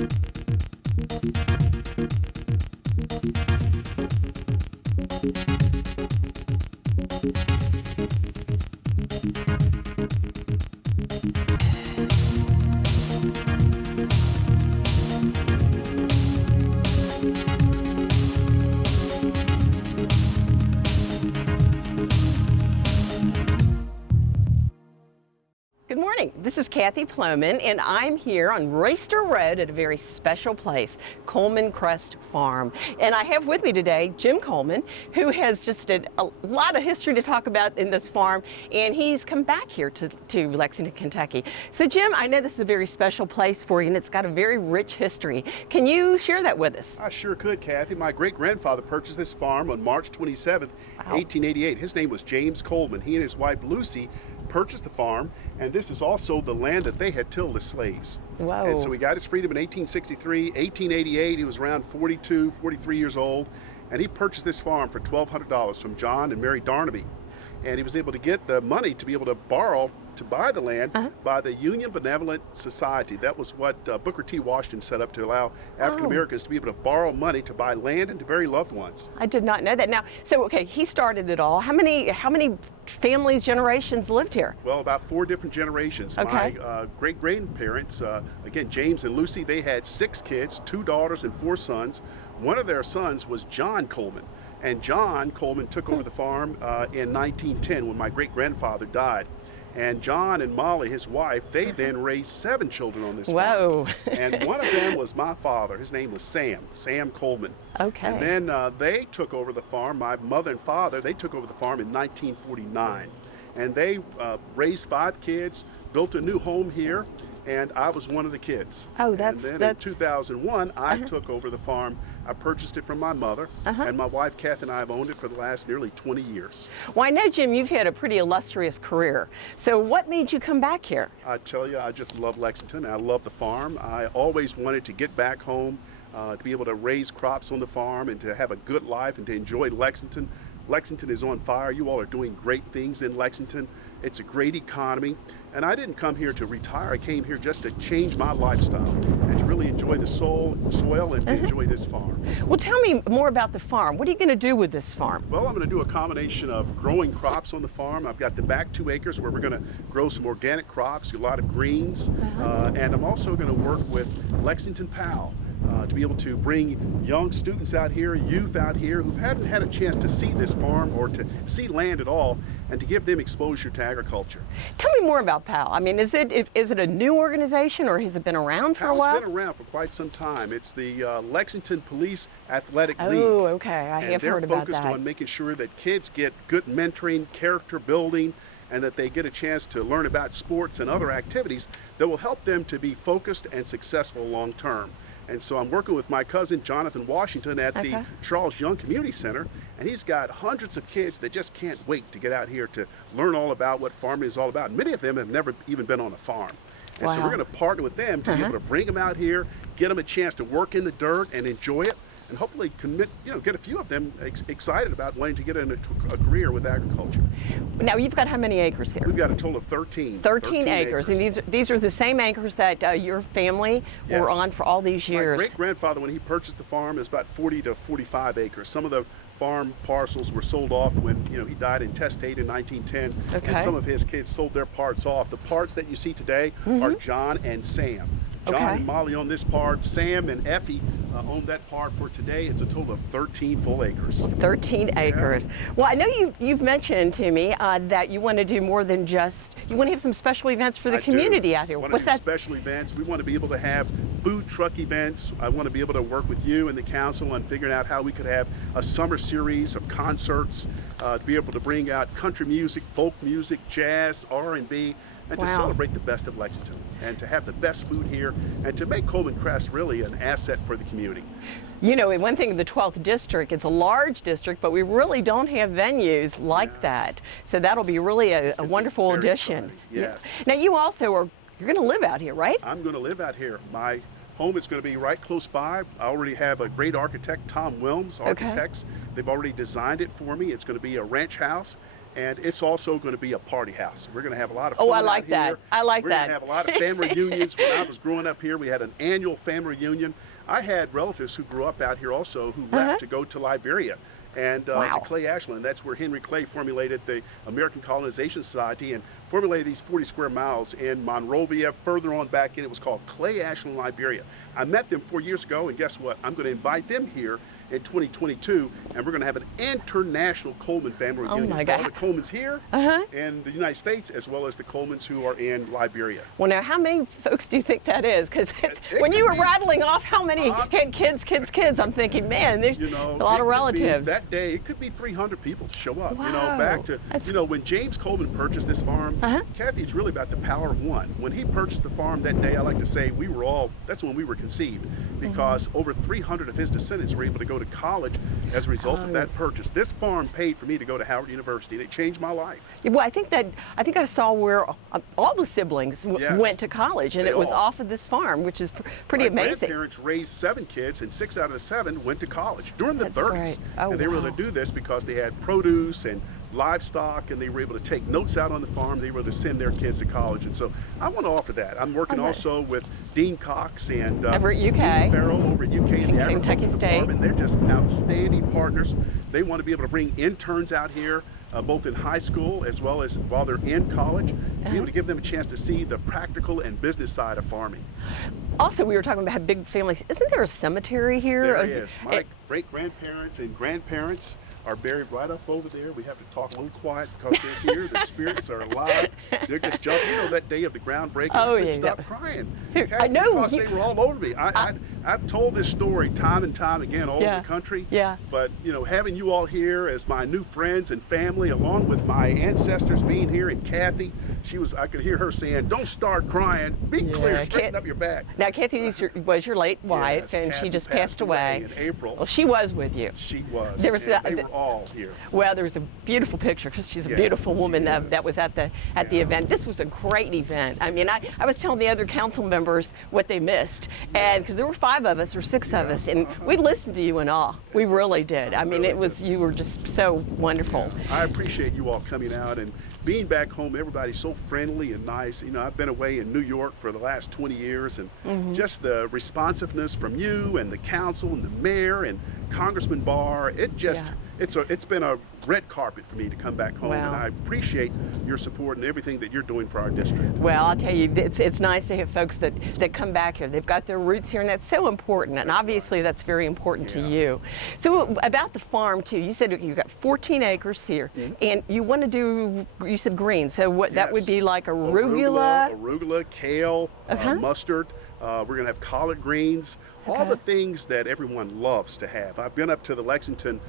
Good morning. This is Kathy Plomin, and I'm here on Royster Road at a very special place, Coleman Crest Farm. And I have with me today Jim Coleman, who has just a lot of history to talk about in this farm, and he's come back here to Lexington, Kentucky. So Jim, I know this is a very special place for you, and it's got a very rich history. Can you share that with us? I sure could, Kathy. My great-grandfather purchased this farm on March 27th, 1888. His name was James Coleman. He and his wife Lucy purchased the farm, and this is also the land that they had tilled as slaves. Wow. And so he got his freedom in 1863. 1888, he was around 42, 43 years old, and he purchased this farm for $1,200 from John and Mary Darnaby. And he was able to get the money to be able to borrow to buy the land by the Union Benevolent Society. That was what Booker T. Washington set up to allow African Americans to be able to borrow money to buy land and to bury loved ones. I did not know that. Now, so okay, he started it all. How many families, generations lived here? Well, about 4 different generations. Okay. My great-grandparents, again, James and Lucy, they had 6 kids, 2 daughters and 4 sons. One of their sons was John Coleman. And John Coleman took over the farm in 1910 when my great-grandfather died. And John and Molly, his wife, they then raised 7 children on this farm. And one of them was my father. His name was Sam Coleman. Okay. And then they took over the farm. My mother and father, they took over the farm in 1949. And they raised 5 kids, built a new home here, and I was one of the kids. Oh, and then in 2001, I took over the farm. I purchased it from my mother, and my wife, Kathy, and I have owned it for the last nearly 20 years. Well, I know, Jim, you've had a pretty illustrious career. So what made you come back here? I tell you, I just love Lexington. I love the farm. I always wanted to get back home, to be able to raise crops on the farm and to have a good life and to enjoy Lexington. Lexington is on fire. You all are doing great things in Lexington. It's a great economy. And I didn't come here to retire. I came here just to change my lifestyle and to really enjoy the soil and to enjoy this farm. Well, tell me more about the farm. What are you going to do with this farm? Well, I'm going to do a combination of growing crops on the farm. I've got the back 2 acres where we're going to grow some organic crops, a lot of greens, and I'm also going to work with Lexington PAL. To be able to bring young students out here, youth out here who hadn't had a chance to see this farm or to see land at all, and to give them exposure to agriculture. Tell me more about PAL. I mean, is it a new organization or has it been around for a while? PAL's been around for quite some time. It's the Lexington Police Athletic League. Oh, okay. I have heard about that. They're focused on making sure that kids get good mentoring, character building, and that they get a chance to learn about sports and other activities that will help them to be focused and successful long term. And so I'm working with my cousin, Jonathan Washington, at the Charles Young Community Center, and he's got hundreds of kids that just can't wait to get out here to learn all about what farming is all about. And many of them have never even been on a farm. And so we're going to partner with them to be able to bring them out here, get them a chance to work in the dirt and enjoy it, and hopefully get a few of them excited about wanting to get into a career with agriculture. Now, you've got how many acres here? We've got a total of 13. 13 acres. And these are the same acres that your family were on for all these years. My great-grandfather, when he purchased the farm, is about 40 to 45 acres. Some of the farm parcels were sold off when he died intestate in 1910, and some of his kids sold their parts off. The parts that you see today are John and Sam. John and Molly own this part. Sam and Effie own that part. For today, it's a total of 13 full acres. 13 acres. Well, I know you've mentioned to me that you want to do more than just, you want to have some special events for the community out here. What's that? Special events. We want to be able to have food truck events. I want to be able to work with you and the council on figuring out how we could have a summer series of concerts, to be able to bring out country music, folk music, jazz, R&B, and to celebrate the best of Lexington, and to have the best food here, and to make Coleman Crest really an asset for the community. You know, one thing, the 12th district, it's a large district, but we really don't have venues like that. So that'll be really a wonderful addition. Yes. Now, you also you're going to live out here, right? I'm going to live out here. My home is going to be right close by. I already have a great architect, Tom Wilms Architects. They've already designed it for me. It's going to be a ranch house. And it's also going to be a party house. We're going to have a lot of Oh, fun I like out that. here. I like We're that. going to have a lot of family reunions. When I was growing up here, we had an annual family reunion. I had relatives who grew up out here also who left to go to Liberia and to Wow. Clay Ashland. That's where Henry Clay formulated the American Colonization Society and formulated these 40 square miles in Monrovia. Further on back in, it was called Clay Ashland, Liberia. I met them 4 years ago, and guess what? I'm going to invite them here in 2022, and we're going to have an international Coleman family reunion. my For all God. the Colemans here in the United States, as well as the Colemans who are in Liberia. Well, now, how many folks do you think that is? Because when could you were be- rattling off how many had kids, I'm thinking, man, there's You know, a lot it of could be- relatives. That day, it could be 300 people show up. You know, Wow. back to, That's- you know, when James Coleman purchased this farm, Kathy's really about the power of one. When he purchased the farm that day, I like to say we were all, that's when we were conceived, because over 300 of his descendants were able to go to college as a result of that purchase. This farm paid for me to go to Howard University, and it changed my life. Well, I think I saw where all the siblings Yes. went to college, and They it was all. off of this farm, which is pretty My amazing. grandparents raised 7 kids, and 6 out of the 7 went to college during the That's 30s. great. Oh, and they were able wow. to do this because they had produce and livestock, and they were able to take notes out on the farm. They were able to send their kids to college, and so I want to offer that. I'm working Okay. also with Dean Cox and Over at UK. Dean Farrell over at UK in the Kentucky Agriculture State. Department. They're just outstanding partners. They want to be able to bring interns out here, both in high school as well as while they're in college, to be able to give them a chance to see the practical and business side of farming. Also, we were talking about big families. Isn't there a cemetery here? There of- is. My great-grandparents and grandparents are buried right up over there. We have to talk a little quiet because they're here. The spirits are alive. They're just jumping. You know that day of the groundbreaking? Oh, I couldn't yeah, stop yeah. crying. I know, Because you- they were all over me. I've told this story time and time again all Yeah, over the country. yeah. But, you know, having you all here as my new friends and family, along with my ancestors being here, and Kathy, I could hear her saying, "Don't start crying. Be clear. Yeah, Straighten Kat- up your back." Now, Kathy was your late wife, Yes, and she Kathy just passed away. in April. Well, she was with you. She was. There was and the- they were all here. Well, there was a beautiful picture because she's a Yes, beautiful woman she that is. was at the event. This was a great event. I mean, I was telling the other council members what they missed, and because there were 5 of us or 6 of us, and we listened to you in awe. We really did. I mean, you were just so wonderful. I appreciate you all coming out and being back home. Everybody's so friendly and nice. You know, I've been away in New York for the last 20 years, and just the responsiveness from you and the council and the mayor and Congressman Barr, it's been a red carpet for me to come back home, Wow. and I appreciate your support and everything that you're doing for our district. Well, I'll tell you, it's nice to have folks that come back here. They've got their roots here, and that's so important. And obviously, that's very important to Yeah. you. So about the farm too, you said you've got 14 acres here, and you want to do. You said green. So what that would Yes. be like arugula. arugula, kale, mustard. We're going to have collard greens, all the things that everyone loves to have. I've been up to the Lexington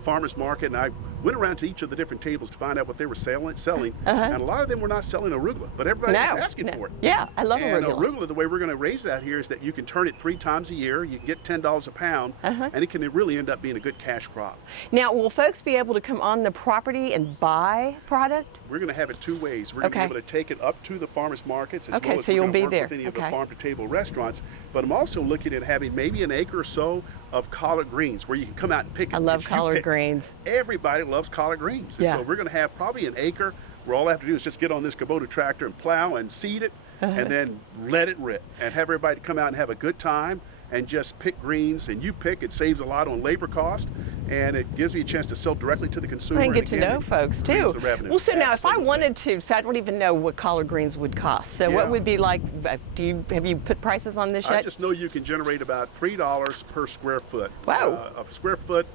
Farmers Market, and I went around to each of the different tables to find out what they were selling. And a lot of them were not selling arugula, but everybody was asking for it. Yeah, I love And arugula. arugula, the way we're going to raise it out here is that you can turn it 3 times a year. You can get $10 a pound, and it can really end up being a good cash crop. Now, will folks be able to come on the property and buy product? We're going to have it 2 ways. We're going to be Okay. able to take it up to the farmers markets, as Okay, well as so we're you'll going be to work there. with any of Okay. the farm-to-table restaurants. But I'm also looking at having maybe an acre or so of collard greens where you can come out and pick it. I love It's you collard pick. greens. Everybody loves collard greens. And Yeah. so we're going to have probably an acre where all I have to do is just get on this Kubota tractor and plow and seed it, and then let it rip and have everybody come out and have a good time and just pick greens. And you pick, it saves a lot on labor cost, and it gives me a chance to sell directly to the consumer. And get and to again, know it folks creates too. the revenue. Well, so now if I Absolutely. wanted to, so I don't even know what collard greens would cost. So what Yeah. would be like? Have you put prices on this I yet? just know you can generate about $3 per square foot. Wow. A square foot,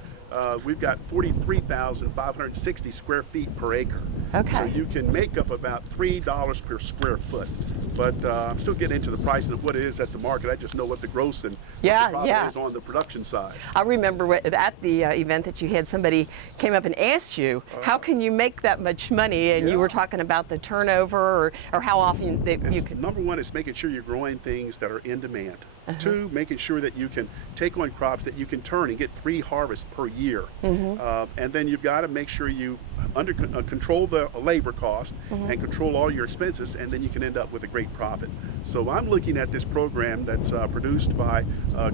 we've got 43,560 square feet per acre. Okay. So you can make up about $3 per square foot. But I'm still getting into the pricing of what it is at the market. I just know what the gross and Yeah, what the profit yeah. is on the production side. I remember at the event that you had, somebody came up and asked you, how can you make that much money? And you Yeah. were talking about the turnover or how often that you It's- could. Number one is making sure you're growing things that are in demand. Two, making sure that you can take on crops that you can turn and get 3 harvests per year. And then you've got to make sure you control the labor cost and control all your expenses, and then you can end up with a great profit. So I'm looking at this program that's produced by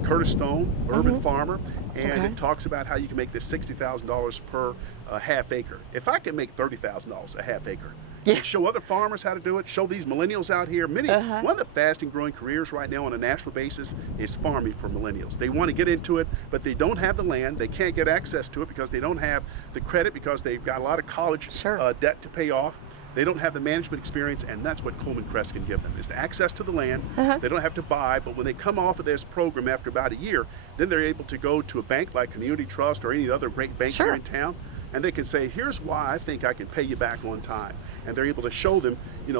Curtis Stone, urban farmer, and it talks about how you can make this $60,000 per half acre. If I can make $30,000 a half acre, and show other farmers how to do it, show these millennials out here. One of the fast and growing careers right now on a national basis is farming for millennials. They want to get into it, but they don't have the land. They can't get access to it because they don't have the credit, because they've got a lot of college debt to pay off. They don't have the management experience, and that's what Coleman Crest can give them, is the access to the land. They don't have to buy, but when they come off of this program after about a year, then they're able to go to a bank like Community Trust or any other great banks here in town, and they can say, here's why I think I can pay you back on time. And they're able to show them,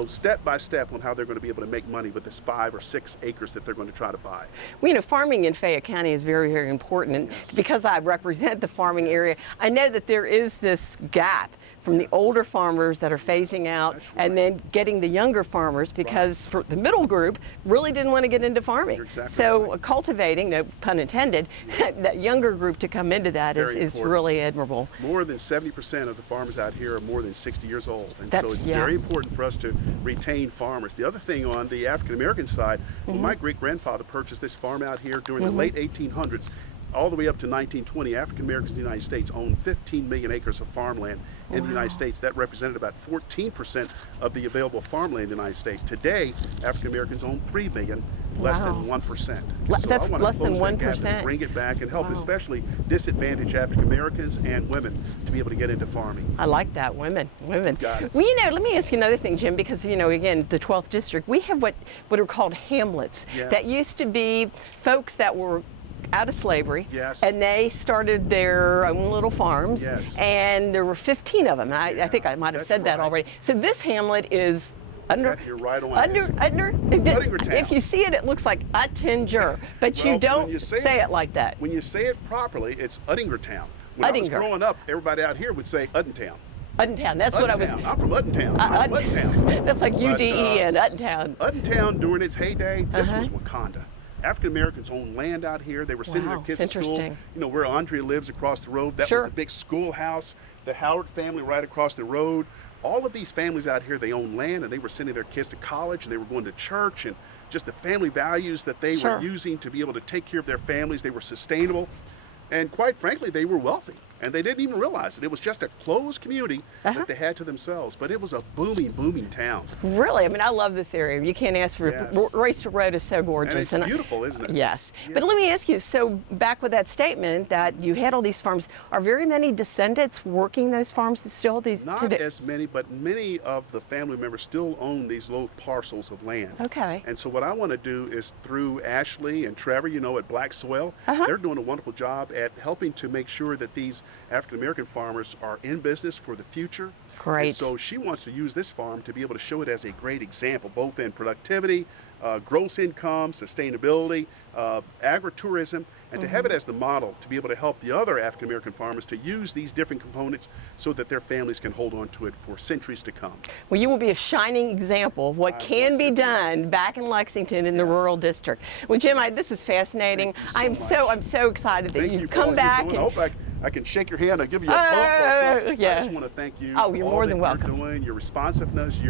step by step on how they're going to be able to make money with this 5 or 6 acres that they're going to try to buy. Well, farming in Fayette County is very, very important. And because I represent the farming area, I know that there is this gap from the older farmers that are phasing out and then getting the younger farmers, because for the middle group really didn't want to get into farming. So cultivating, no pun intended, that younger group to come into that is really admirable. More than 70% of the farmers out here are more than 60 years old, and so it's very important for us to retain farmers. The other thing on the African American side, when my great grandfather purchased this farm out here during the late 1800s, all the way up to 1920, African Americans in the United States owned 15 million acres of farmland in the United States. That represented about 14% of the available farmland in the United States. Today, African Americans own 3 million, less than 1%. That's less than 1%. Bring it back and help especially disadvantaged African Americans and women to be able to get into farming. I like that, women. Got it. Well, let me ask you another thing, Jim, because, again, the 12th district, we have what are called hamlets that used to be folks that were out of slavery, and they started their own little farms, and there were 15 of them. And I think I might have said that already. So this hamlet is under if you see it, it looks like Uttinger, but you don't say it like that. When you say it properly, it's Uttingertown. When I was growing up, everybody out here would say Uttentown. Uttentown, that's what I was. I'm from Uttentown. I'm from Uttentown. That's like UDEN, Uttentown. Uttentown during its heyday, this was Wakanda. African Americans owned land out here. They were sending their kids to school. Where Andrea lives across the road, that was the big schoolhouse. The Howard family right across the road. All of these families out here, they owned land, and they were sending their kids to college, and they were going to church, and just the family values that they were using to be able to take care of their families. They were sustainable, and quite frankly, they were wealthy. And they didn't even realize it. It was just a closed community that they had to themselves. But it was a booming, booming town. Really? I mean, I love this area. You can't ask for it. Royster Road is so gorgeous. And it's beautiful, isn't it? Yes. But let me ask you, so back with that statement that you had all these farms, are very many descendants working those farms still? Not as many, but many of the family members still own these little parcels of land. Okay. And so what I want to do is through Ashley and Trevor, at Black Soil, they're doing a wonderful job at helping to make sure that these African American farmers are in business for the future. Great. And so she wants to use this farm to be able to show it as a great example, both in productivity, gross income, sustainability, agritourism, and to have it as the model to be able to help the other African American farmers to use these different components so that their families can hold on to it for centuries to come. Well, you will be a shining example of what can be done back in Lexington in the rural district. Well, Jim, this is fascinating. I'm so excited that you've come back. I hope I can shake your hand. I'll give you a bump or something. I just want to thank you for you're more than welcome. You're doing, your responsiveness.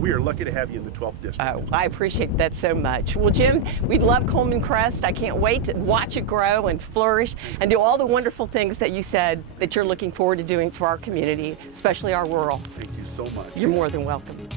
We are lucky to have you in the 12th district. Oh, I appreciate that so much. Well, Jim, we love Coleman Crest. I can't wait to watch it grow and flourish and do all the wonderful things that you said that you're looking forward to doing for our community, especially our rural. Thank you so much. You're more than welcome.